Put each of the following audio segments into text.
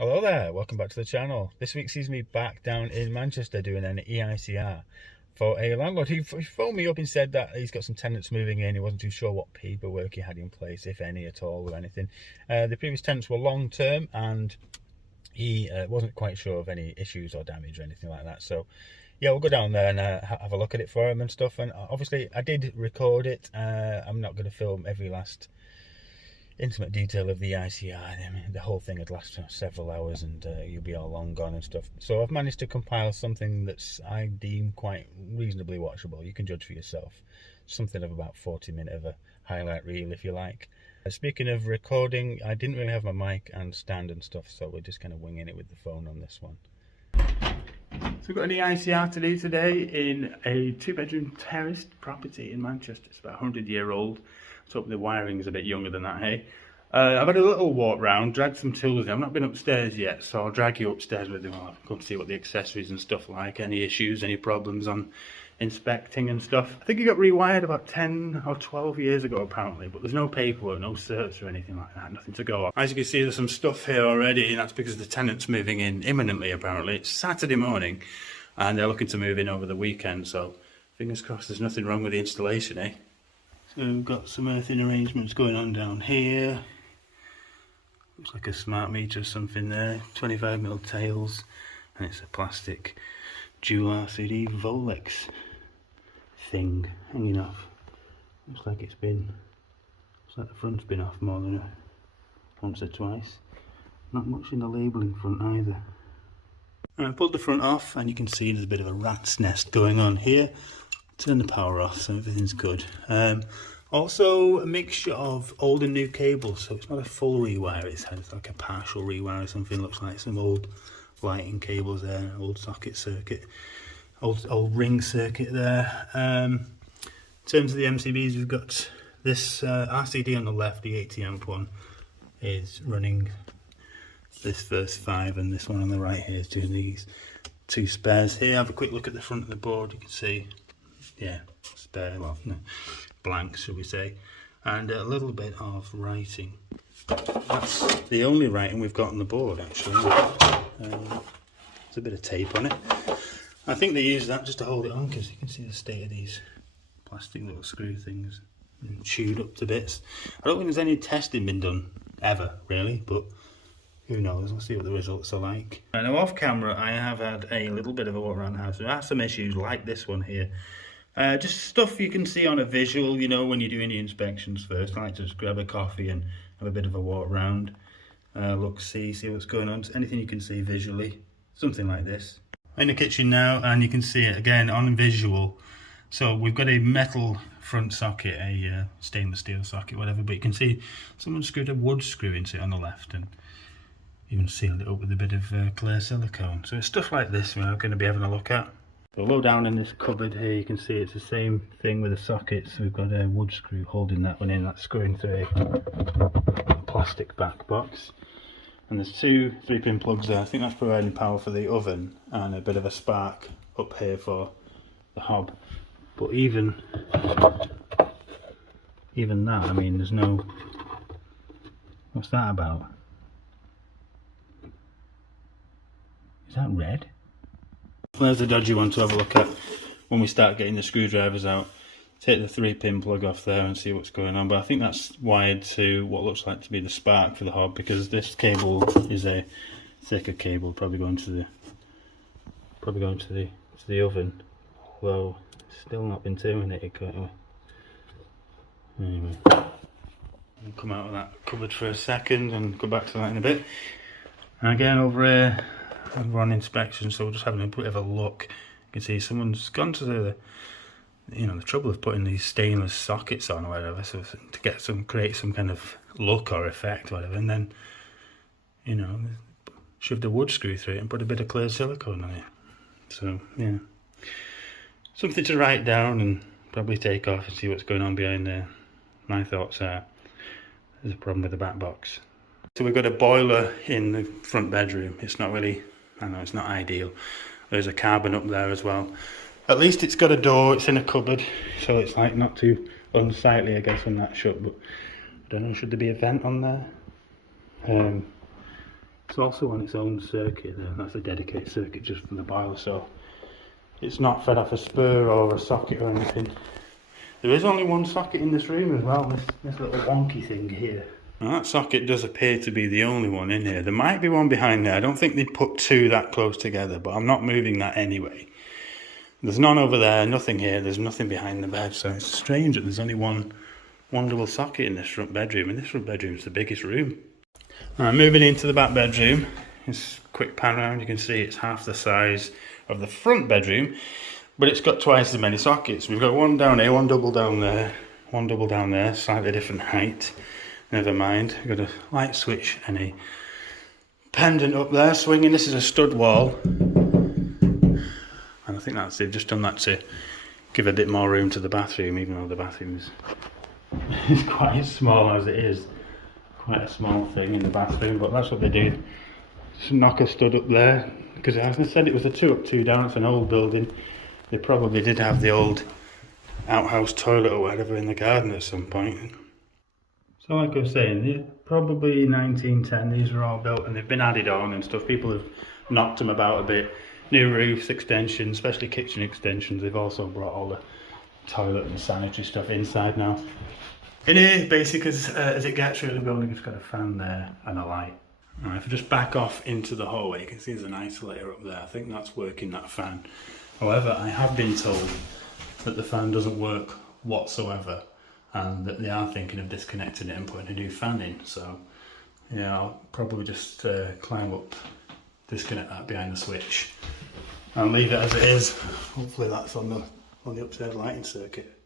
Hello there, welcome back to the channel. This week sees me back down in Manchester doing an EICR for a landlord. He phoned me up and said that he's got some tenants moving in. He wasn't too sure what paperwork he had in place, if any at all, or anything. The previous tenants were long term and he wasn't quite sure of any issues or damage or anything like that. So yeah, we'll go down there and have a look at it for him and stuff. And obviously I did record it. I'm not going to film every last intimate detail of the EICR. I mean, the whole thing had lasted several hours and you'll be all long gone and stuff. So I've managed to compile something that's I deem quite reasonably watchable. You can judge for yourself. Something of about 40 minutes of a highlight reel, if you like. Speaking of recording, I didn't really have my mic and stand and stuff, so we're just kind of winging it with the phone on this one. So we've got an EICR to do today in a 2-bedroom terraced property in Manchester. It's about 100-year-old. Let's hope the wiring's a bit younger than that, hey? I've had a little walk round, dragged some tools in. I've not been upstairs yet, so I'll drag you upstairs with me. I'll go and see what the accessories and stuff like, any issues, any problems on inspecting and stuff. I think it got rewired about 10 or 12 years ago apparently, but there's no paperwork, no certs or anything like that, nothing to go on. As you can see, there's some stuff here already, and that's because the tenant's moving in imminently apparently. It's Saturday morning and they're looking to move in over the weekend, so fingers crossed there's nothing wrong with the installation, eh? So we've got some earthing arrangements going on down here. Looks like a smart meter or something there. 25mm tails, and it's a plastic dual RCD Volex thing hanging off. Looks like the front's been off more than once or twice. Not much in the labelling front either. And I pulled the front off and you can see there's a bit of a rat's nest going on here. Turn the power off, so everything's good. Also a mixture of old and new cables, so it's not a full rewire, it's like a partial rewire or something. Looks like some old lighting cables there, old socket circuit, old ring circuit there. In terms of the MCBs, we've got this RCD on the left, the 80 amp one, is running this first 5, and this one on the right here is doing these 2 spares here. Have a quick look at the front of the board, you can see, yeah, spare, well, no, blank should we say, and a little bit of writing. That's the only writing we've got on the board actually. There's a bit of tape on it. I think they use that just to hold it on, because you can see the state of these plastic little screw things and chewed up to bits. I don't think there's any testing been done ever really, but who knows, we'll see what the results are like. Now off camera I have had a little bit of a walk around the house. There are some issues like this one here. Just stuff you can see on a visual, you know, when you're doing the inspections first. I like to just grab a coffee and have a bit of a walk around, look, see what's going on. Anything you can see visually, something like this. I'm in the kitchen now and you can see it again on visual. So we've got a metal front socket, a stainless steel socket, whatever, but you can see someone screwed a wood screw into it on the left and even sealed it up with a bit of clear silicone. So it's stuff like this we're going to be having a look at. So low down in this cupboard here you can see it's the same thing with the sockets. We've got a wood screw holding that one in, that's screwing through a plastic back box. And there's 2 3-pin plugs there. I think that's providing power for the oven and a bit of a spark up here for the hob. But even that, I mean, there's no, what's that about? Is that red? There's the dodgy one to have a look at when we start getting the screwdrivers out. Take the 3-pin plug off there and see what's going on. But I think that's wired to what looks like to be the spark for the hob, because this cable is a thicker cable, probably going to the oven. Although it's still not been terminated. Anyway, I'll come out of that cupboard for a second and go back to that in a bit. And again over here, we're on inspection, so we're just having a bit of a look. You can see someone's gone to the trouble of putting these stainless sockets on or whatever, so to get create some kind of look or effect or whatever, and then, you know, shoved a wood screw through it and put a bit of clear silicone on it. So yeah, something to write down and probably take off and see what's going on behind there. My thoughts are there's a problem with the back box. So we've got a boiler in the front bedroom. It's not really, I know it's not ideal. There's a carbon up there as well. At least it's got a door, it's in a cupboard, so it's like not too unsightly, I guess, when that's shut. But I don't know, should there be a vent on there? It's It's also on its own circuit there. That's a dedicated circuit just for the boiler, so it's not fed off a spur or a socket or anything. There is only one socket in this room as well, this little wonky thing here. Now that socket does appear to be the only one in here. There might be one behind there. I don't think they'd put two that close together, but I'm not moving that anyway. There's none over there, nothing here, there's nothing behind the bed, so it's strange that there's only one double socket in this front bedroom, and this front bedroom is the biggest room. Alright, moving into the back bedroom, just a quick pan around, you can see it's half the size of the front bedroom, but it's got twice as many sockets. We've got one down here, one double down there, slightly different height. Never mind, we've got a light switch and a pendant up there swinging. This is a stud wall, and I think they've just done that to give a bit more room to the bathroom, even though the bathroom is quite small as it is. Quite a small thing in the bathroom, but that's what they did. Just knock a stud up there, because as I said, it was a 2 up 2 down. It's an old building. They probably did have the old outhouse toilet or whatever in the garden at some point. So like I was saying, they're probably 1910, these were all built and they've been added on and stuff. People have knocked them about a bit. New roofs, extensions, especially kitchen extensions. They've also brought all the toilet and sanitary stuff inside now. In here, basic as it gets, really, the building's got a fan there and a light. Alright, if I just back off into the hallway, you can see there's an isolator up there. I think that's working, that fan. However, I have been told that the fan doesn't work whatsoever, and that they are thinking of disconnecting it and putting a new fan in. So yeah, I'll probably just climb up, disconnect that behind the switch and leave it as it is. Hopefully that's on the upstairs lighting circuit.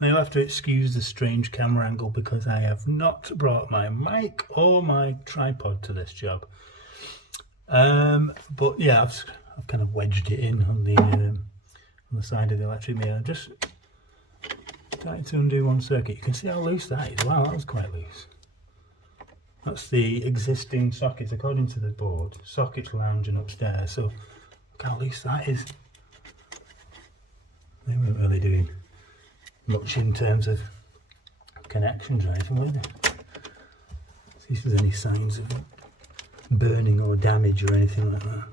Now you'll have to excuse the strange camera angle because I have not brought my mic or my tripod to this job. But yeah, I've kind of wedged it in on the side of the electric mirror. Just trying to undo one circuit. You can see how loose that is. Wow, that was quite loose. That's the existing sockets according to the board. Sockets lounging upstairs. So look how loose that is. They weren't really doing much in terms of connections or anything, were they? See if there's any signs of burning or damage or anything like that.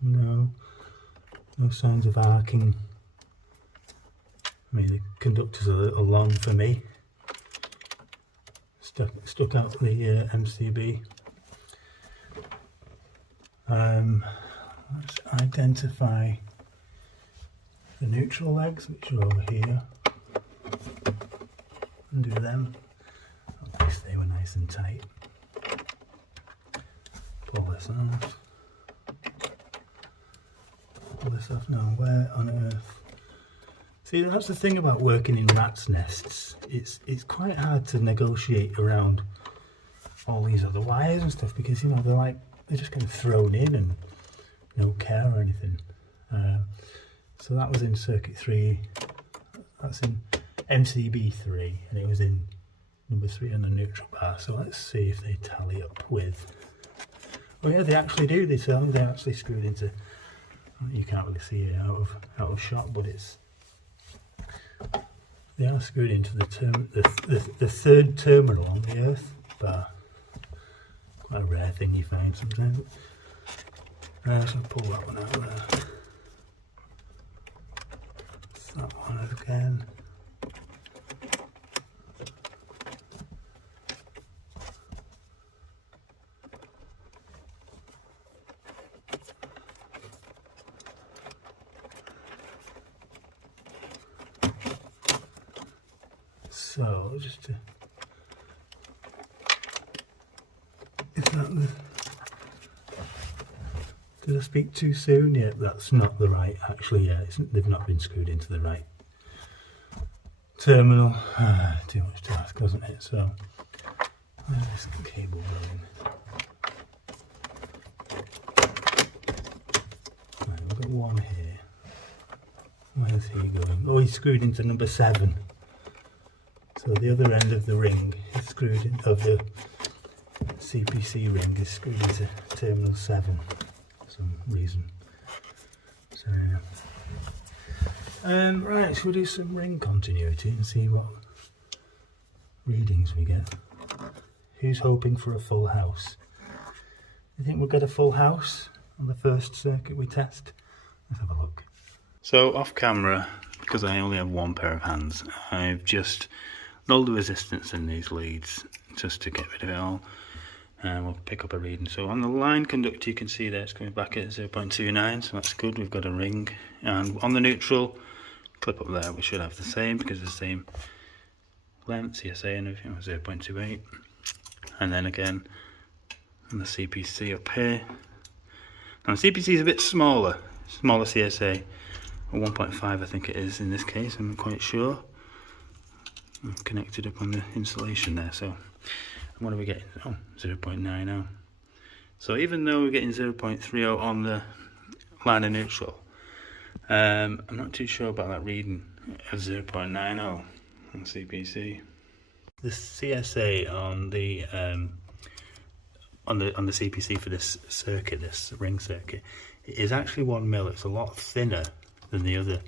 No signs of arcing. I mean, the conductor's a little long for me. Stuck out the MCB. Let's identify the neutral legs, which are over here. Undo them. At least they were nice and tight. Pull this off. Pull this off now. Where on earth? See, that's the thing about working in rats' nests. It's quite hard to negotiate around all these other wires and stuff because, you know, they're just kind of thrown in and no care or anything. So that was in circuit 3. That's in MCB 3, and it was in number 3 on the neutral bar. So let's see if they tally up with. Oh yeah, they actually do. They tell me they're actually screwed into. You can't really see it out of shot, but they are screwed into the third terminal on the earth bar. Quite a rare thing you find sometimes. So I'll pull that one out there. That's that one again. So just to, is that the, did I speak too soon? Yeah, that's not the right, actually, yeah, they've not been screwed into the right terminal. Too much to ask, wasn't it? So where's this cable going? Right, we've got one here. Where's he going? Oh, he's screwed into number 7. So the other end of the ring is screwed in, of the CPC ring is screwed into terminal 7 for some reason. So right, so we'll do some ring continuity and see what readings we get. Who's hoping for a full house? You think we'll get a full house on the first circuit we test? Let's have a look. So off camera, because I only have one pair of hands, I've just lulled the resistance in these leads just to get rid of it all, and we'll pick up a reading. So on the line conductor, you can see there it's coming back at 0.29, so that's good. We've got a ring, and on the neutral clip up there we should have the same, because it's the same length, CSA and everything, 0.28. And then again on the CPC up here, and the CPC is a bit smaller CSA, 1.5 I think it is in this case, I'm not quite sure. I'm connected up on the insulation there, so what are we getting? Oh, 0.90. So even though we're getting 0.30 on the line of neutral, I'm not too sure about that reading of 0.90 on CPC. The CSA on the CPC for this circuit, this ring circuit, it is actually 1 mil. It's a lot thinner than the other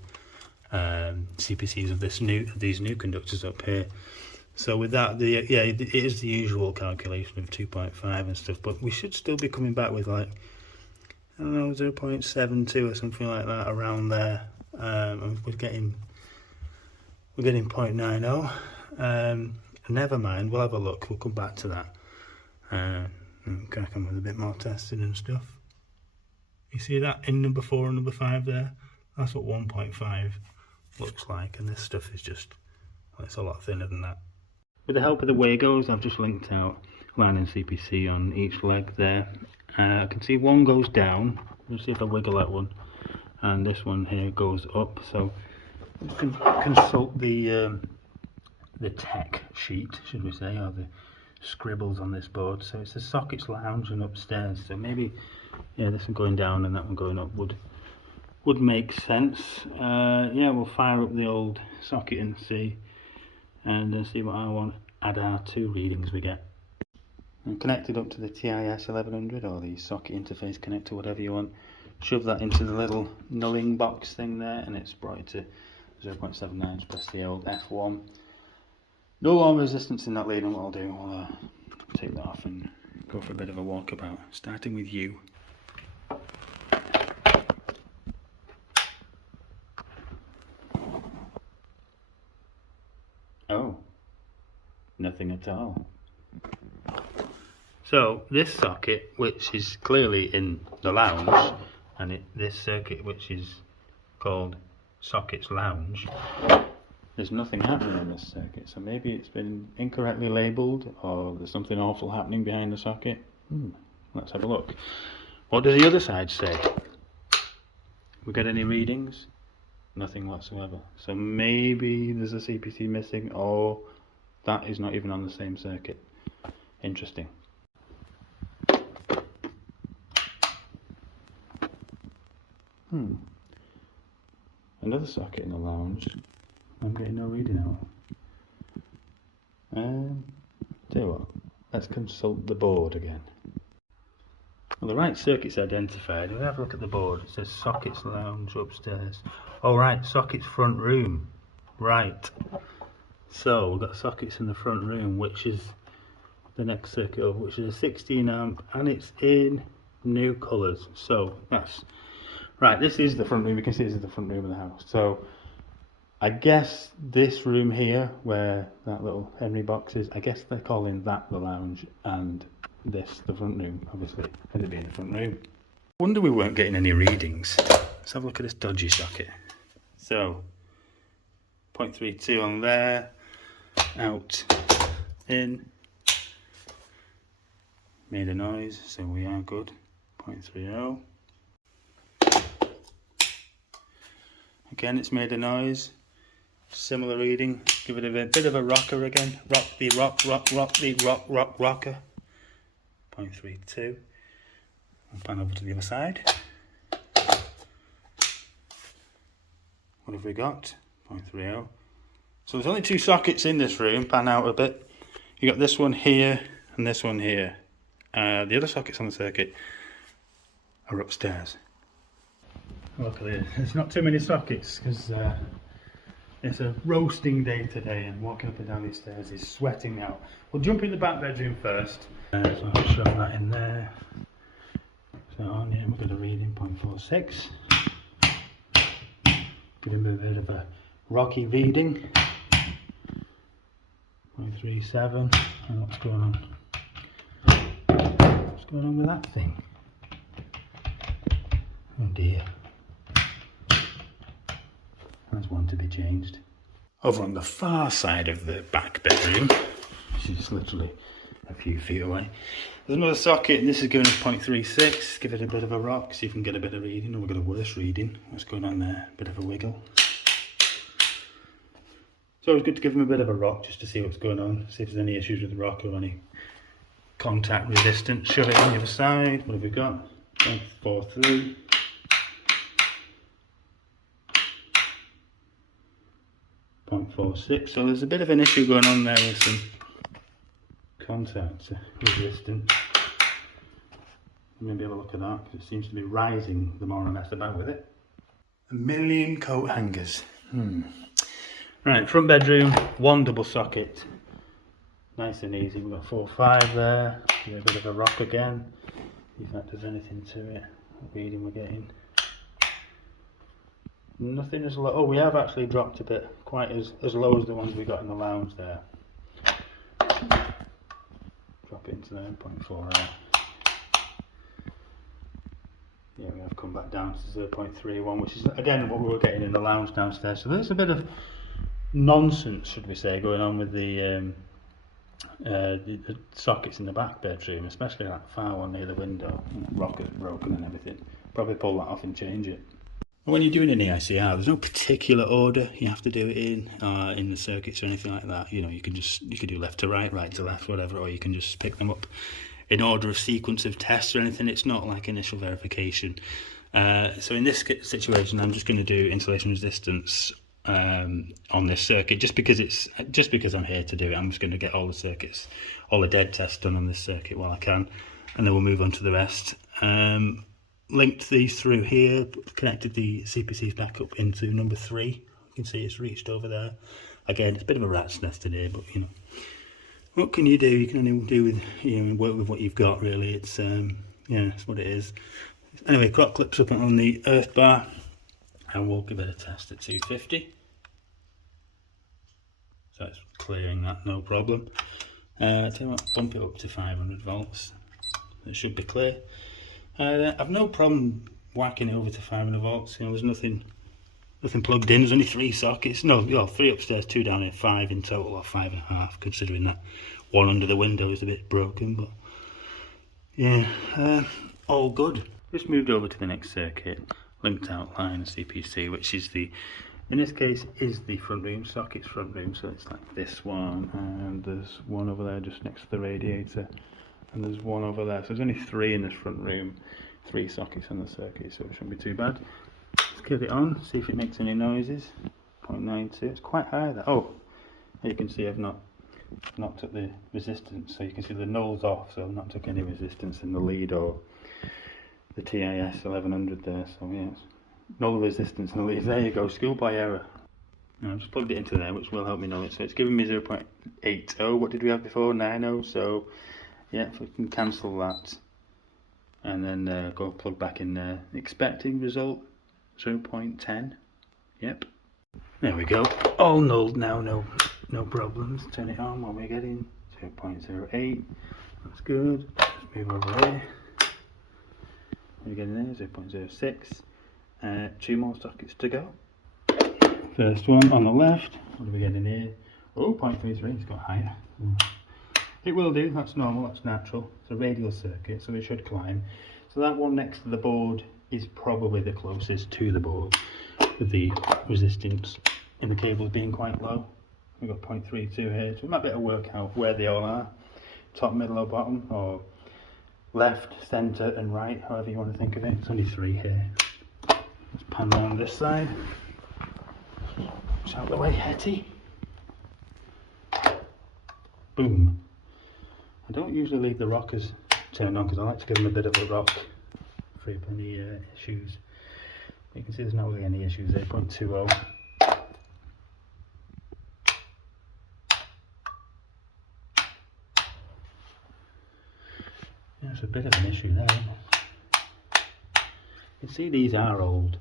CPCs of these new conductors up here. So with that, it is the usual calculation of 2.5 and stuff, but we should still be coming back with, like, I don't know, 0.72 or something like that around there. We're getting 0.90. Never mind, we'll have a look. We'll come back to that and crack on with a bit more testing and stuff. You see that in number 4 and number 5 there? That's what 1.5 looks like, and this stuff is just, well, it's a lot thinner than that. With the help of the Wagos, I've just linked out line and CPC on each leg there. I can see one goes down. Let's see if I wiggle that one, and this one here goes up. So you can consult the tech sheet, should we say, or the scribbles on this board. So it's the sockets lounge and upstairs. So maybe, yeah, this one going down and that one going up would make sense. Yeah, we'll fire up the old socket and see what add our 2 readings we get. I'm connected up to the TIS 1100, or the socket interface connector, whatever you want. Shove that into the little nulling box thing there, and it's brought it to 0.79. Press the old F1. No long resistance in that lead, and what I'll do, I'll take that off and go for a bit of a walkabout, starting with you. Oh, nothing at all. So this socket, which is clearly in the lounge, and this circuit, which is called sockets lounge, there's nothing happening in this circuit. So maybe it's been incorrectly labelled, or there's something awful happening behind the socket. Let's have a look. What does the other side say? We get any readings? Nothing whatsoever. So maybe there's a CPC missing, or that is not even on the same circuit. Interesting. Another socket in the lounge. I'm getting no reading out. Tell you what, let's consult the board again. Well, the right circuit's identified. We'll have a look at the board. It says sockets lounge upstairs. Oh right, sockets front room. Right. So we've got sockets in the front room, which is the next circuit over, which is a 16 amp, and it's in new colours. So that's right. This is the front room. You can see this is the front room of the house. So I guess this room here, where that little Henry box is, I guess they're calling that the lounge, and this the front room, obviously, because it being the front room. Wonder we weren't getting any readings. Let's have a look at this dodgy socket. So 0.32 on there, out, in, made a noise, so we are good. 0.30. Again, it's made a noise. Similar reading. Give it a bit of a rocker again. Rock the rocker. 0.32. I'll pan over to the other side. What have we got? 0.30. So there's only 2 sockets in this room. Pan out a bit. You got this one here and this one here. The other sockets on the circuit are upstairs. Luckily, there's not too many sockets because It's a roasting day today, and walking up and down these stairs is sweating me out. We'll jump in the back bedroom first. So I'll shove that in there. So on here, we've got a reading 0.46. Give him a bit of a rocky reading. 0.37. And what's going on? What's going on with that thing? Oh dear. There's one to be changed. Over on the far side of the back bedroom, which is literally a few feet away, there's another socket, and this is going to 0.36. Give it a bit of a rock, see if we can get a bit of reading. Oh, we've got a worse reading. What's going on there? A bit of a wiggle. It's always good to give them a bit of a rock just to see what's going on, see if there's any issues with the rock or any contact resistance. Shove it on the other side. What have we got? 0.43. 0.46. So there's a bit of an issue going on there with some contact resistance. Maybe have a look at that, because it seems to be rising the more I mess about with it. A million coat hangers. Right, front bedroom, one double socket. Nice and easy. We've got 4, 5 there. Give it a bit of a rock again. See if that does anything to it. What reading we're getting. Nothing as low. Oh, we have actually dropped a bit, quite as low as the ones we got in the lounge there. Drop it into there, 0.48. Yeah, we have come back down to 0.31, which is again what we were getting in the lounge downstairs. So there's a bit of nonsense, should we say, going on with the sockets in the back bedroom, especially that far one near the window. Rocket broken and everything. Probably pull that off and change it. When you're doing an EICR, there's no particular order you have to do it in the circuits or anything like that. You know, you can do left to right, right to left, whatever, or you can just pick them up in order of sequence of tests or anything. It's not like initial verification. So in this situation, I'm just going to do insulation resistance on this circuit, just because I'm here to do it. I'm just going to get all the circuits, all the dead tests done on this circuit while I can, and then we'll move on to the rest. Linked these through here, connected the CPCs back up into number 3. You can see it's reached over there. Again, it's a bit of a rat's nest today, but you know, what can you do? You can only do with, you know, work with what you've got, really. It's yeah, that's what it is. Anyway, crock clips up on the earth bar, and we'll give it a test at 250. So it's clearing that, no problem. Tell you what, bump it up to 500 volts. It should be clear. I've no problem whacking it over to 500 volts. You know, there's nothing plugged in. There's only 3 sockets. No, 3 upstairs, 2 down here, 5 in total, or 5.5, considering that one under the window is a bit broken. But yeah, all good. Just moved over to the next circuit, linked outline CPC, which is in this case is the front room sockets, front room. So it's like this one, and there's one over there just next to the radiator. And there's one over there, so there's only 3 in this front room, 3 sockets on the circuit, so it shouldn't be too bad. Let's give it on, see if it makes any noises. 0.92, it's quite high there. Oh, you can see I've not took the resistance, so you can see the null's off, so I've not took any resistance in the lead or the TIS 1100 there, so yeah, null resistance in the lead. There you go, schoolboy error. Now, I've just plugged it into there, which will help me know it. So it's giving me 0.80, what did we have before, 90, so yeah, if we can cancel that and then go plug back in there. Expecting result 0.10. Yep. There we go. All nulled now, no problems. Turn it on, what we're getting 0.08. That's good. Let's move over here. We're getting there 0.06. 2 more sockets to go. First one on the left. What are we getting here? Oh, 0.33. It's got higher. It will do, that's normal, that's natural. It's a radial circuit, so it should climb. So that one next to the board is probably the closest to the board, with the resistance in the cables being quite low. We've got 0.32 here, so we might be able to work out where they all are. Top, middle or bottom, or left, centre and right, however you want to think of it. It's only 3 here. Let's pan around this side. Push out the way, Hetty. Boom. I don't usually leave the rockers turned on because I like to give them a bit of a rock, free up any issues. You can see there's not really any issues there, 0.20. That's a bit of an issue there, isn't it? You can see these are old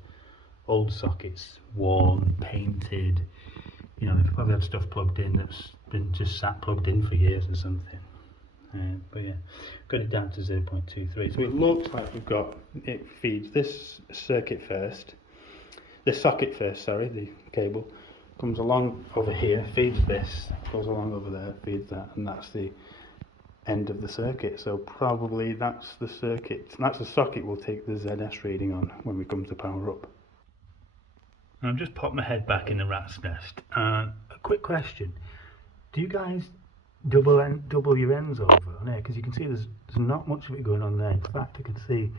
sockets, worn, painted. You know, they've probably had stuff plugged in that's been just sat plugged in for years or something. But yeah, got it down to 0.23. So it looks like it feeds this socket first, sorry, the cable comes along over here, feeds this, goes along over there, feeds that, and that's the end of the circuit. So probably that's the socket we'll take the ZS reading on when we come to power up. I've just popped my head back in the rat's nest. A quick question: do you guys double your ends over on there? Because you can see there's not much of it going on there. In fact, I can see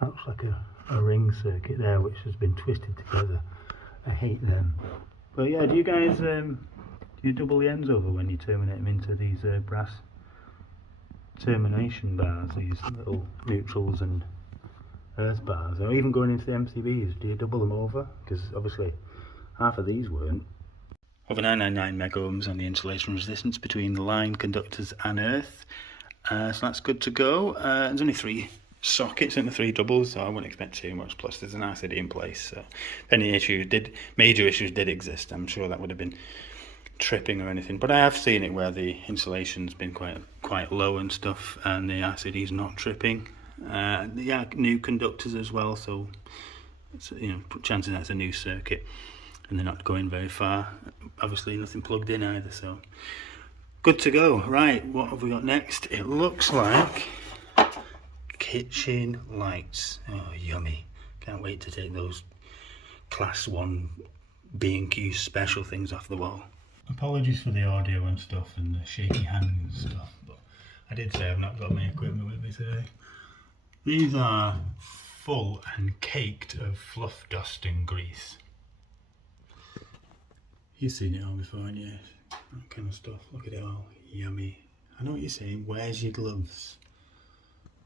that looks like a ring circuit there which has been twisted together. I hate them. But yeah, do you guys do you double the ends over when you terminate them into these brass termination bars, these little neutrals and earth bars, or even going into the MCBs? Do you double them over? Because obviously half of these weren't. Over 999 mega ohms on the insulation resistance between the line, conductors and earth, so that's good to go. There's only 3 sockets and the 3 doubles, so I wouldn't expect too much, plus there's an RCD in place, so if any major issues did exist, I'm sure that would have been tripping or anything. But I have seen it where the insulation's been quite low and stuff, and the RCD's not tripping. Yeah, new conductors as well, so it's, you know, chances that's a new circuit and they're not going very far. Obviously nothing plugged in either, so good to go. Right, what have we got next? It looks like kitchen lights. Oh, yummy. Can't wait to take those class 1 B&Q special things off the wall. Apologies for the audio and stuff and the shaky hands and stuff, but I did say I've not got my equipment with me today. These are full and caked of fluff, dust and grease. You've seen it all before, haven't you? That kind of stuff. Look at it all. Yummy. I know what you're saying. Where's your gloves?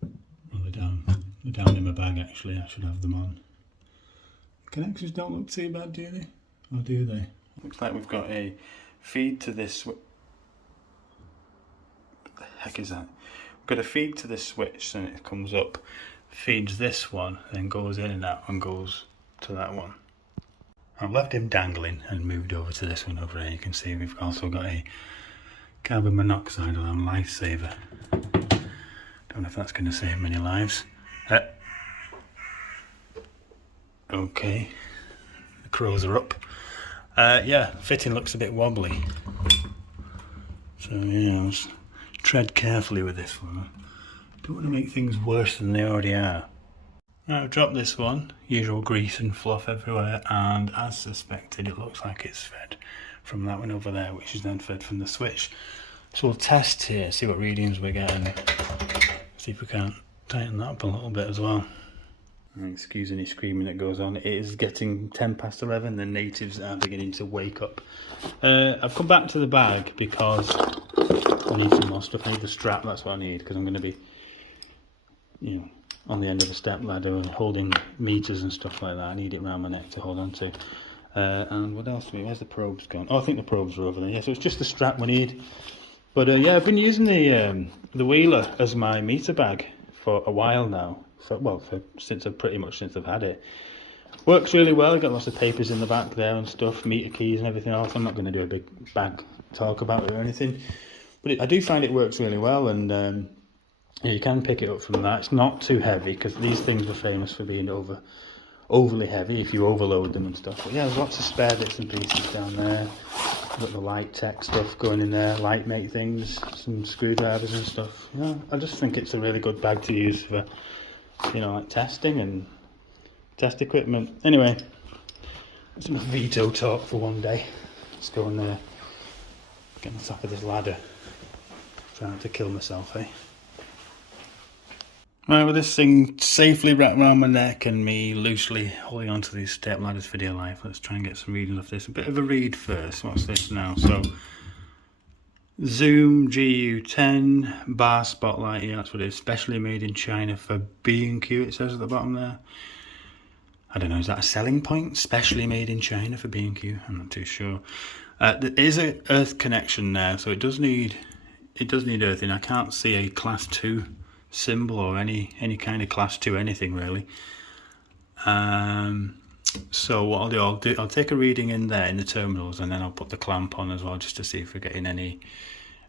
Oh, they're down. They're down in my bag, actually. I should have them on. Connections don't look too bad, do they? Or do they? Looks like we've got a feed to this switch. What the heck is that? We've got a feed to this switch, and it comes up, feeds this one, then goes in, and that one goes to that one. I've left him dangling and moved over to this one over here. You can see we've also got a carbon monoxide alarm lifesaver. Don't know if that's going to save many lives. Okay, the crows are up. Yeah, fitting looks a bit wobbly. So yeah, let's tread carefully with this one. Don't want to make things worse than they already are. Right, I've dropped this one, usual grease and fluff everywhere, and as suspected it looks like it's fed from that one over there, which is then fed from the switch. So we'll test here, see what readings we're getting, see if we can't tighten that up a little bit as well. Excuse any screaming that goes on. It is getting 11:10, the natives are beginning to wake up. I've come back to the bag because I need some more stuff. I need the strap, that's what I need, because I'm going to be, you know, on the end of a step ladder and holding meters and stuff like that. I need it around my neck to hold on to. And what else? Where's the probes gone? Oh, I think the probes are over there. Yeah, so it's just the strap we need. But yeah, I've been using the Wheeler as my meter bag for a while now. Since I've had it. Works really well. I've got lots of papers in the back there and stuff, meter keys and everything else. I'm not going to do a big bag talk about it or anything, but I do find it works really well, and yeah, you can pick it up from that. It's not too heavy, because these things are famous for being overly heavy if you overload them and stuff. But yeah, there's lots of spare bits and pieces down there. I've got the light tech stuff going in there, light mate things, some screwdrivers and stuff. Yeah, I just think it's a really good bag to use for, you know, like testing and test equipment. Anyway, that's enough veto talk for one day. Let's go and get on top of this ladder. Try not to kill myself, eh? Right, with this thing safely wrapped around my neck and me loosely holding onto these step ladders for dear life, let's try and get some readings of this. A bit of a read first. What's this now? So, Zoom GU10 bar spotlight. Yeah, that's what it is. Specially made in China for B&Q. It says at the bottom there. I don't know. Is that a selling point? Specially made in China for B&Q. I'm not too sure. There is an earth connection there, so it does need earthing. I can't see a class 2 symbol or any kind of class 2 anything really. So what I'll do, I'll take a reading in there in the terminals, and then I'll put the clamp on as well, just to see if we're getting any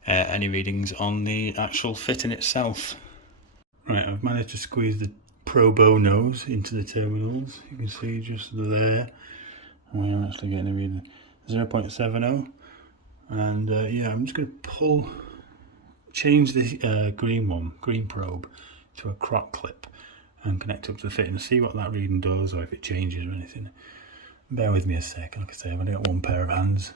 readings on the actual fitting itself. Right, I've managed to squeeze the pro bow nose into the terminals. You can see just there. I'm actually getting a reading 0.70, and yeah, I'm just going to change the green probe to a croc clip and connect up to the fitting and see what that reading does, or if it changes or anything. Bear with me a second. Like I say, I've only got one pair of hands.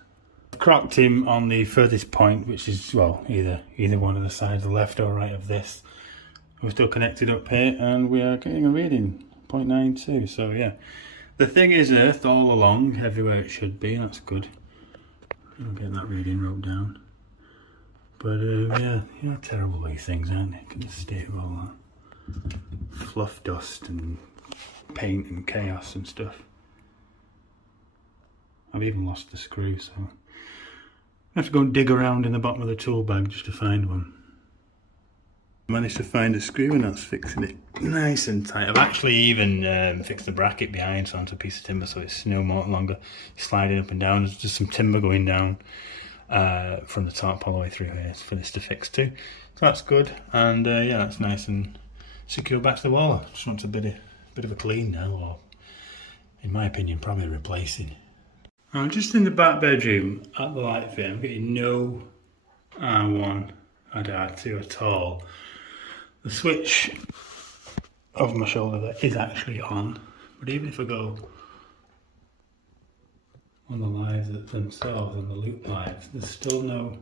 I've crocked him on the furthest point, which is, well, either one of the sides, the left or right of this. We're still connected up here, and we are getting a reading 0.92. So yeah, the thing is earthed all along, everywhere it should be. That's good. I'll get that reading wrote down. But yeah, terrible these things, aren't they? Can just state of all that fluff dust and paint and chaos and stuff. I've even lost the screw, so I have to go and dig around in the bottom of the tool bag just to find one. Managed to find a screw, and that's fixing it nice and tight. I've actually even fixed the bracket behind so onto a piece of timber, so it's no more longer sliding up and down. There's just some timber going down from the top all the way through here for this to fix too. So that's good, and yeah, that's nice and secure back to the wall. Just wants a bit of a clean now, or in my opinion, probably replacing. I'm just in the back bedroom at the light fit. I'm getting no R1 and R2 at all. The switch over my shoulder there is actually on, but even if I go on the lives themselves, on the loop lives, there's still no,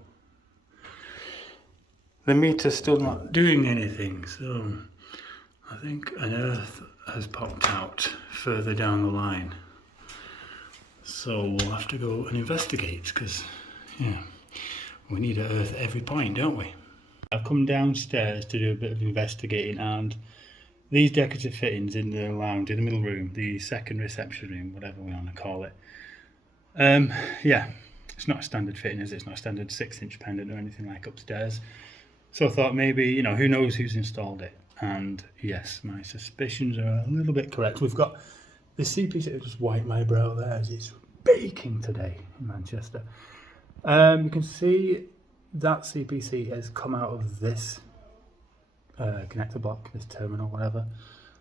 the meter's still not doing anything. So I think an earth has popped out further down the line. So we'll have to go and investigate, because yeah, we need to earth every point, don't we? I've come downstairs to do a bit of investigating, and these decorative fittings in the lounge, in the middle room, the second reception room, whatever we want to call it, yeah, it's not a standard fitting, is it? It's not a standard 6-inch pendant or anything like upstairs. So I thought maybe, you know, who knows who's installed it? And yes, my suspicions are a little bit correct. We've got the CPC, just wipe my brow there, as it's baking today in Manchester. You can see that CPC has come out of this connector block, this terminal, whatever.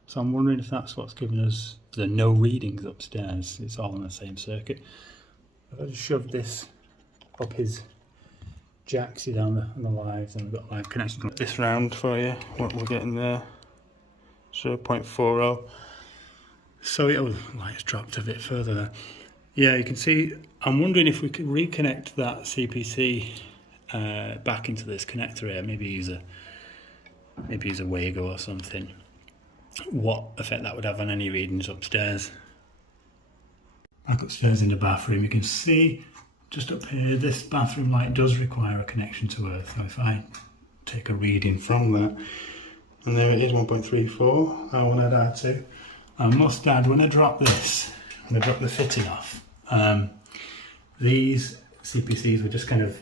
So I'm wondering if that's what's given us the no readings upstairs. It's all on the same circuit. If I just shove this up his jack, see down the lives, and we've got live connection. This round for you, what we're getting there, 0.40. So yeah, the light's dropped a bit further there. Yeah, you can see, I'm wondering if we could reconnect that CPC back into this connector here, maybe use a Wago or something, what effect that would have on any readings upstairs. Back upstairs in the bathroom, you can see just up here, this bathroom light does require a connection to earth. So if I take a reading from that, and there it is, 1.34, I want to add R2. I must add, when I drop this, when I drop the fitting off, these CPCs were just kind of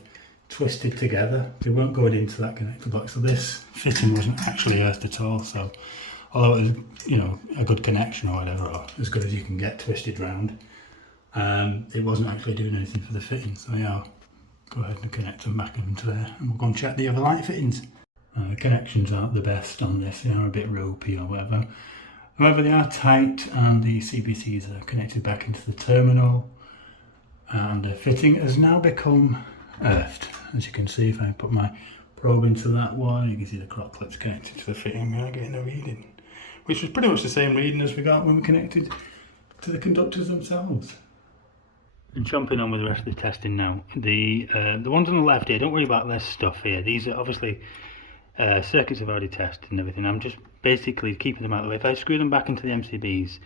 twisted together. They weren't going into that connector block, so this fitting wasn't actually earthed at all. So although it was, you know, a good connection or whatever, or as good as you can get twisted round, it wasn't actually doing anything for the fitting. So yeah, I'll go ahead and connect them back into there, and we'll go and check the other light fittings. The connections aren't the best on this, they are a bit ropey or whatever. However, they are tight, and the CPCs are connected back into the terminal, and the fitting has now become earthed. As you can see, if I put my probe into that one, you can see the croc clips connected to the fitting. We are getting a reading, which was pretty much the same reading as we got when we connected to the conductors themselves. And jumping on with the rest of the testing now, the ones on the left here, don't worry about this stuff here. These are obviously circuits I've already tested and everything. I'm just basically keeping them out of the way. If I screw them back into the MCBs,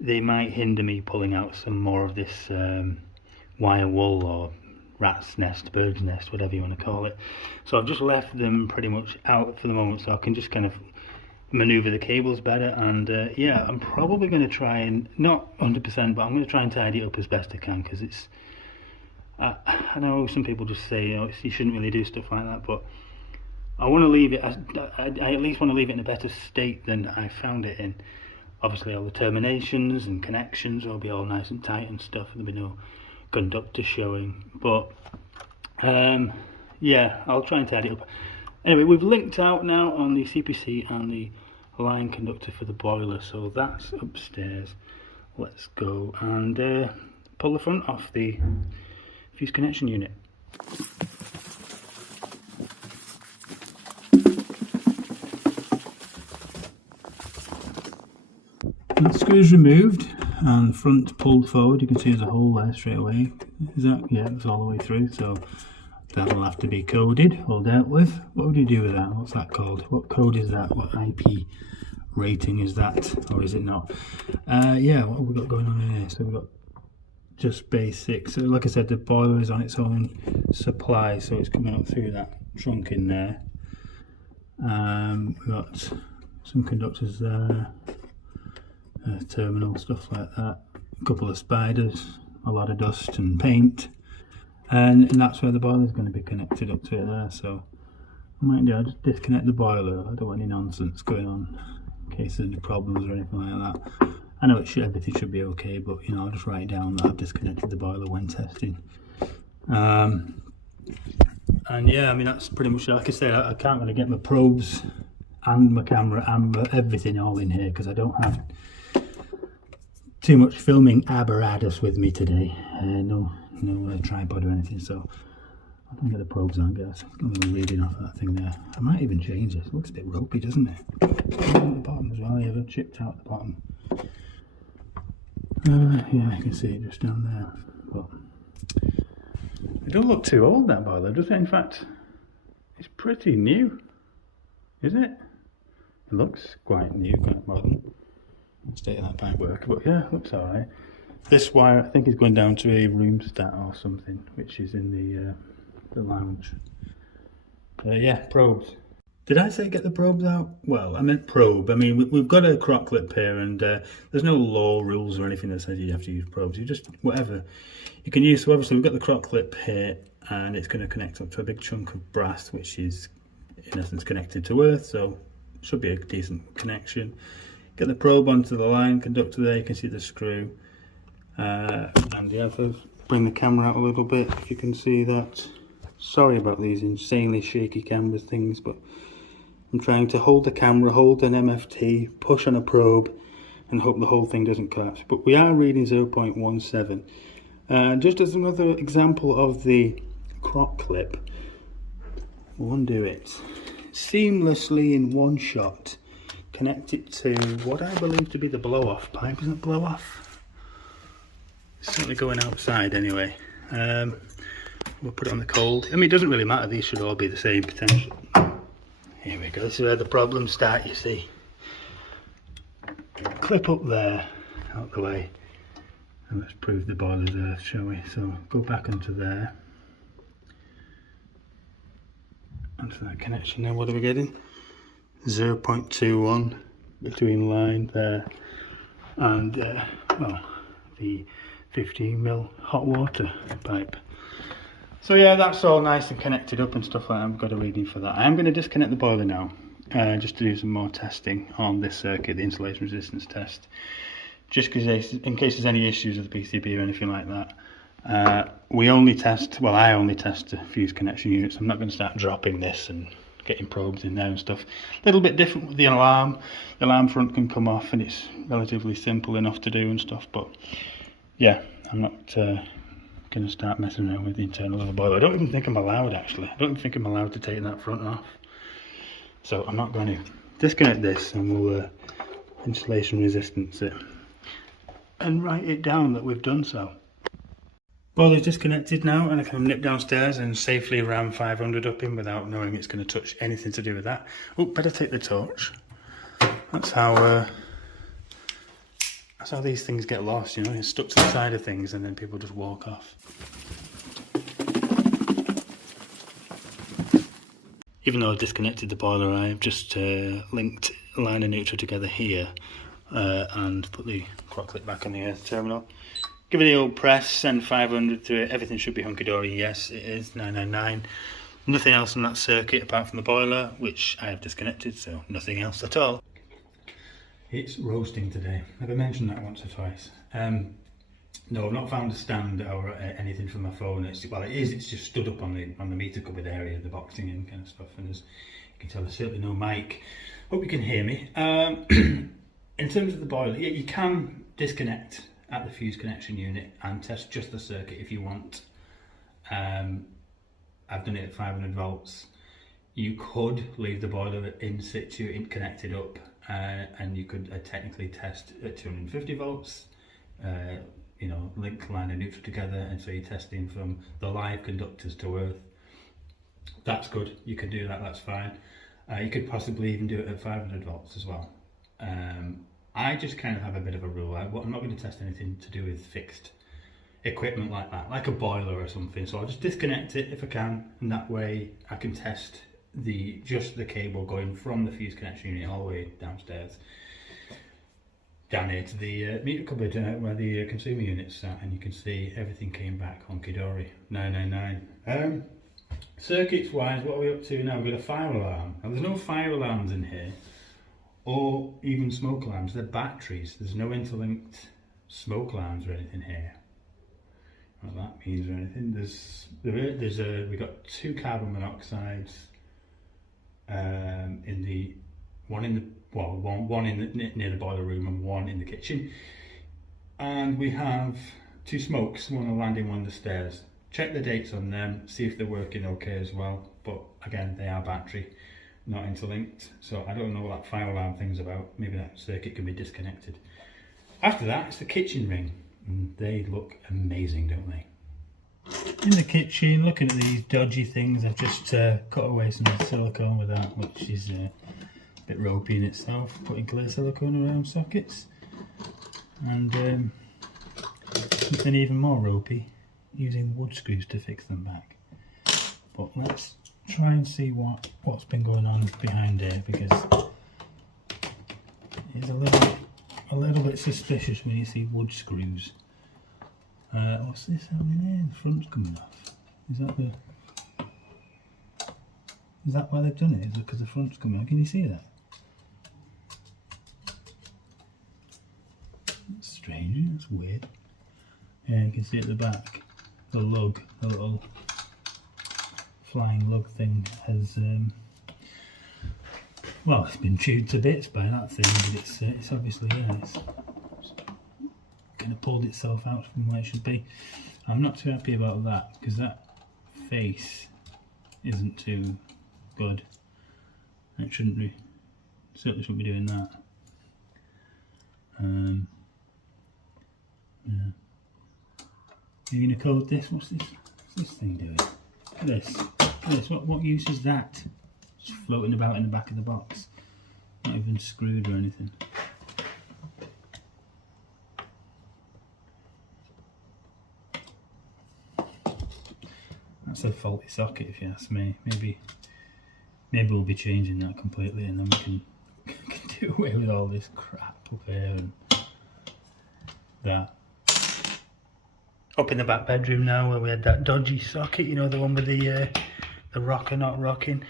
they might hinder me pulling out some more of this wire wool or rat's nest, bird's nest, whatever you want to call it. So I've just left them pretty much out for the moment, so I can just kind of maneuver the cables better. And yeah, I'm probably going to try and, not 100%, but I'm going to try and tidy it up as best I can, because it's, I know some people just say, you know, you shouldn't really do stuff like that, but I want to leave it, I at least want to leave it in a better state than I found it in. Obviously all the terminations and connections will be all nice and tight and stuff, there'll be no conductor showing, but yeah, I'll try and tidy it up. Anyway, we've linked out now on the CPC and the line conductor for the boiler, so that's upstairs. Let's go and pull the front off the fuse connection unit. The screw is removed and the front pulled forward. You can see there's a hole there straight away. Is that? Yeah, it's all the way through, so that'll have to be coded or dealt with. What would you do with that? What's that called? What code is that? What IP rating is that, or is it not? Yeah, what have we got going on in here? So we've got just basic. So like I said, the boiler is on its own supply, so it's coming up through that trunk in there. We've got some conductors there, terminal, stuff like that, a couple of spiders, a lot of dust and paint, and that's where the boiler is going to be connected up to it there. So I might do, I'll just disconnect the boiler. I don't want any nonsense going on in case there's any problems or anything like that. I know everything should be okay, but you know, I'll just write down that I've disconnected the boiler when testing. And yeah, I mean, that's pretty much, like I said, I can't really get my probes and my camera and everything all in here because I don't have too much filming apparatus with me today. No tripod or anything, so I can get the probes on, guys. I'm going to be reading off that thing there. I might even change this. It looks a bit ropey, doesn't it? At the bottom as well, yeah, they've chipped out the bottom. Yeah, you can see it just down there. But it don't look too old, that boiler, does it? In fact, it's pretty new, is it? It looks quite new, quite modern. State of that pipe work, but yeah, it looks alright. This wire, I think, is going down to a room stat or something, which is in the lounge. Yeah, probes. Did I say get the probes out? Well, I meant probe. I mean, we've got a crock clip here, and there's no law, rules, or anything that says you have to use probes. You just, whatever you can use. So obviously we've got the crock clip here, and it's going to connect up to a big chunk of brass, which is in essence connected to earth, so it should be a decent connection. Get the probe onto the line conductor there, you can see the screw. And yeah, if I bring the camera out a little bit, if you can see that. Sorry about these insanely shaky camera things, but I'm trying to hold the camera, hold an MFT, push on a probe, and hope the whole thing doesn't collapse. But we are reading 0.17. Just as another example of the crock clip, we'll undo it seamlessly in one shot. Connect it to what I believe to be the blow-off pipe. Isn't it blow-off? It's certainly going outside anyway. We'll put it on the cold. I mean, it doesn't really matter. These should all be the same potential. Here we go. This is where the problems start, you see. Clip up there, out the way. And let's prove the boiler's earth, shall we? So go back onto there. Onto that connection there. What are we getting? 0.21 between line there and well, the 15mm hot water pipe. So yeah, that's all nice and connected up and stuff like that. I've got a reading for that. I am going to disconnect the boiler now, just to do some more testing on this circuit, the insulation resistance test, just because in case there's any issues with the PCB or anything like that. I only test the fuse connection units. I'm not going to start dropping this and getting probes in there and stuff. A little bit different with the alarm. The alarm front can come off and it's relatively simple enough to do and stuff, but yeah, I'm not going to start messing around with the internal of the boiler. I don't even think I'm allowed, actually. I don't even think I'm allowed to take that front off. So I'm not going to disconnect this, and we'll insulation resistance it and write it down that we've done so. Boiler's disconnected now, and I can nip downstairs and safely ram 500 up in without knowing it's going to touch anything to do with that. Oh, better take the torch. That's how these things get lost, you know. It's stuck to the side of things and then people just walk off. Even though I've disconnected the boiler, I've just linked line and neutral together here and put the crock clip back on the earth terminal. Give it the old press, send 500 through it. Everything should be hunky-dory. Yes, it is 999. Nothing else on that circuit apart from the boiler, which I have disconnected, so nothing else at all. It's roasting today. Have I mentioned that once or twice? No, I've not found a stand or anything for my phone. It's just stood up on the meter cupboard area, the boxing in kind of stuff, and as you can tell, there's certainly no mic. Hope you can hear me. In terms of the boiler, yeah, you can disconnect at the fuse connection unit and test just the circuit if you want. I've done it at 500 volts. You could leave the boiler in situ connected up, and you could technically test at 250 volts. You know, link line and neutral together, and so you're testing from the live conductors to earth. That's good, you can do that, that's fine. You could possibly even do it at 500 volts as well. I just kind of have a bit of a rule. I'm not going to test anything to do with fixed equipment like that, like a boiler or something, so I'll just disconnect it if I can, and that way I can test just the cable going from the fuse connection unit all the way downstairs, down here to the meter cupboard where the consumer unit's sat, and you can see everything came back honky-dory, 999. Circuits wise, what are we up to now? We've got a fire alarm. Now there's no fire alarms in here, or even smoke alarms. They're batteries. There's no interlinked smoke alarms or anything here. What that means or anything. We've got 2 carbon monoxides near the boiler room and 1 in the kitchen, and we have 2 smokes, one on the landing, one on the stairs. Check the dates on them, see if they're working okay as well, but again, they are battery, not interlinked, so I don't know what that fire alarm thing's about. Maybe that circuit can be disconnected. After that, it's the kitchen ring, and they look amazing, don't they? In the kitchen, looking at these dodgy things, I've just cut away some silicone with that, which is a bit ropey in itself, putting clear silicone around sockets, and something even more ropey, using wood screws to fix them back. But let's try and see what's been going on behind here, because it's a little bit suspicious when you see wood screws. What's this happening here? The front's coming off. Is that why they've done it? Is it because the front's coming off? Can you see that? That's strange, that's weird. Yeah, you can see at the back, the lug, the little flying lug thing has, well, it's been chewed to bits by that thing, but it's obviously, yeah, it's kind of pulled itself out from where it should be. I'm not too happy about that, because that face isn't too good. It shouldn't be, certainly shouldn't be doing that. Yeah. Are you going to code this? What's this thing doing? Look at this. Look at this. What use is that? Just floating about in the back of the box. Not even screwed or anything. That's a faulty socket if you ask me. Maybe we'll be changing that completely, and then we can do away with all this crap up here and that. Up in the back bedroom now, where we had that dodgy socket, you know, the one with the rocker not rocking.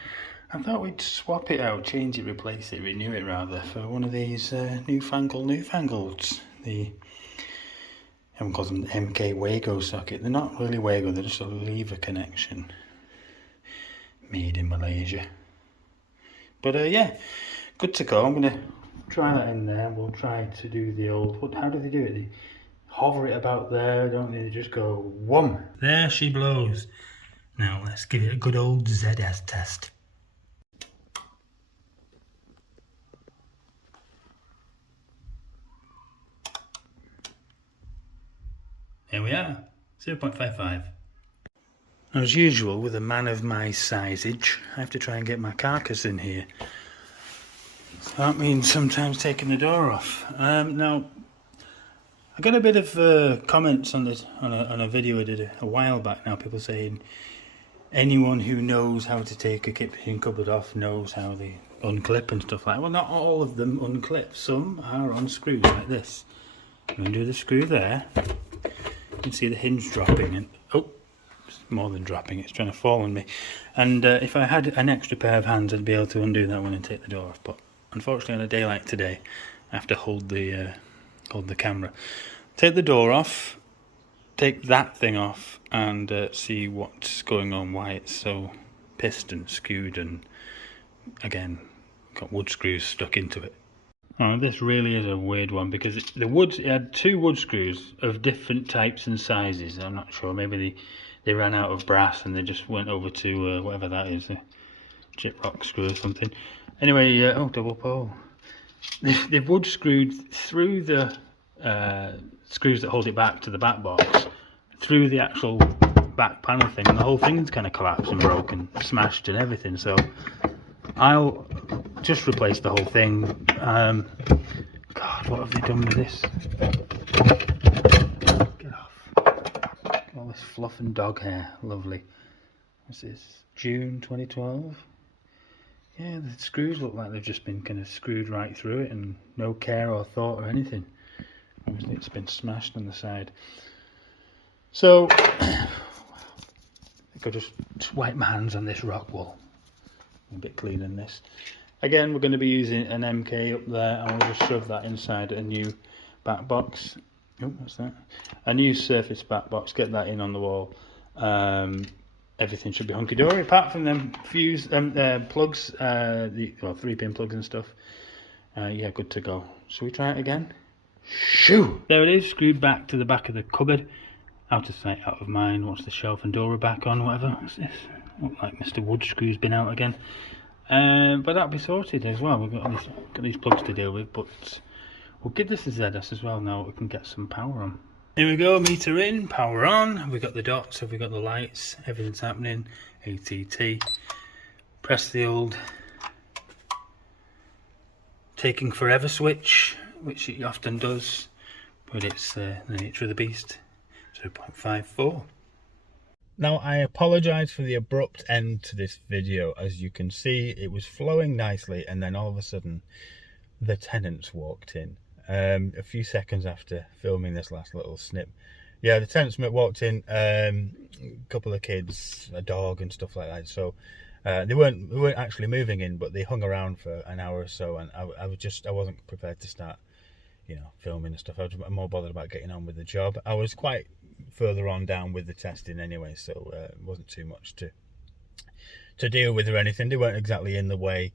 I thought we'd swap it out, change it, replace it, renew it rather, for one of these newfangled. Everyone calls them the MK Wago socket. They're not really Wago, they're just a lever connection made in Malaysia. But yeah, good to go. I'm going to try that in there. We'll try to do the old, how do they do it? They hover it about there, don't they? They just go whum. There she blows. Now let's give it a good old ZS test. Here we are, 0.55. As usual, with a man of my sizeage, I have to try and get my carcass in here. So that means sometimes taking the door off. Now, I got a bit of comments on this on a video I did a while back now, people saying anyone who knows how to take a kitchen cupboard off knows how they unclip and stuff like that. Well, not all of them unclip, some are on screws like this. I'm going to do the screw there. You can see the hinge dropping, and oh, It's more than dropping, it's trying to fall on me. And if I had an extra pair of hands, I'd be able to undo that one and take the door off. But unfortunately, on a day like today, I have to hold the camera. Take the door off, take that thing off, and see what's going on, why it's so pissed and skewed, and again, got wood screws stuck into it. Oh, this really is a weird one, because it had 2 wood screws of different types and sizes. I'm not sure, maybe they ran out of brass and they just went over to whatever that is, a gyprock screw or something. Anyway, oh, double pole. They've wood screwed through the screws that hold it back to the back box, through the actual back panel thing, and the whole thing's kind of collapsed and broken, smashed and everything. So I'll just replace the whole thing. God, what have they done with this? Get off. All this fluff and dog hair, lovely. What's this? June 2012. Yeah, the screws look like they've just been kind of screwed right through it, and no care or thought or anything. Obviously it's been smashed on the side. So I think I'll just wipe my hands on this rock wool. A bit cleaner than this. Again, we're going to be using an MK up there, and we'll just shove that inside a new back box. Oh, what's that? A new surface back box. Get that in on the wall. Everything should be hunky dory, apart from them fuse plugs, the 3-pin plugs and stuff. Yeah, good to go. Shall we try it again? Shoo! There it is, screwed back to the back of the cupboard. Out of sight, out of mind. Once the shelf and door are back on, whatever. What's this? Look like Mr. Wood Screw's been out again. But that'll be sorted as well. We've got these plugs to deal with, but we'll give this a ZS as well now. We can get some power on. Here we go, meter in, power on. We've got the dots, we've got the lights, everything's happening. ATT. Press the old taking forever switch, which it often does, but it's the nature of the beast. 0.54. Now, I apologise for the abrupt end to this video. As you can see, it was flowing nicely, and then all of a sudden the tenants walked in. A few seconds after filming this last little snip. Yeah, the tenants walked in, a couple of kids, a dog and stuff like that. So they weren't actually moving in, but they hung around for an hour or so, and I wasn't prepared to start, filming and stuff. I was more bothered about getting on with the job. I was quite further on down with the testing anyway, so it wasn't too much to deal with or anything. They weren't exactly in the way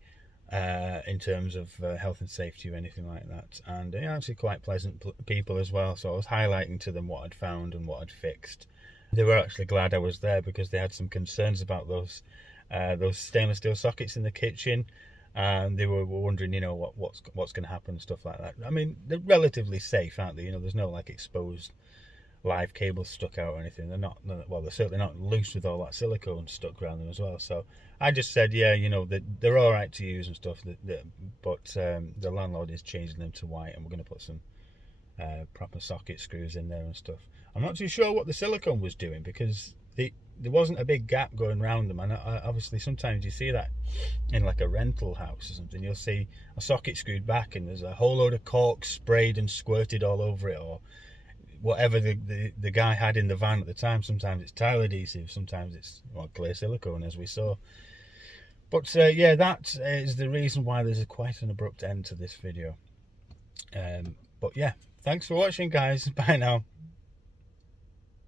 in terms of health and safety or anything like that, and they're actually quite pleasant people as well. So I was highlighting to them what I'd found and what I'd fixed. They were actually glad I was there, because they had some concerns about those stainless steel sockets in the kitchen, and they were wondering, what's going to happen and stuff like that. I mean, they're relatively safe, aren't they? There's no like exposed live cables stuck out or anything. They're not, well, they're certainly not loose with all that silicone stuck around them as well. So I just said, yeah, they're all right to use and stuff, but the landlord is changing them to white, and we're going to put some proper socket screws in there and stuff. I'm not too sure what the silicone was doing, because there wasn't a big gap going around them, and obviously sometimes you see that in like a rental house or something. You'll see a socket screwed back and there's a whole load of cork sprayed and squirted all over it, or whatever the guy had in the van at the time. Sometimes it's tile adhesive, sometimes it's clear silicone, as we saw. But yeah, that is the reason why there's quite an abrupt end to this video. But yeah, thanks for watching, guys. Bye now.